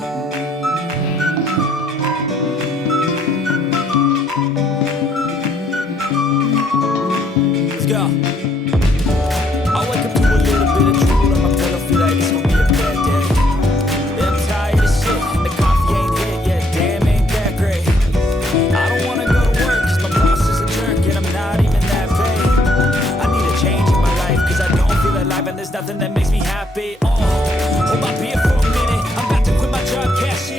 Let's go. I wake up to a little bit of drool on my pillow, feel like it's gonna be a bad day. Yeah, I'm tired of shit, the coffee ain't hit yet, damn, ain't that great. I don't wanna go to work, cause my boss is a jerk, and I'm not even that great. I need a change in my life, cause I don't feel alive, and there's nothing that makes me happy. Hold my beer for a minute, I'm about to quit my job, cash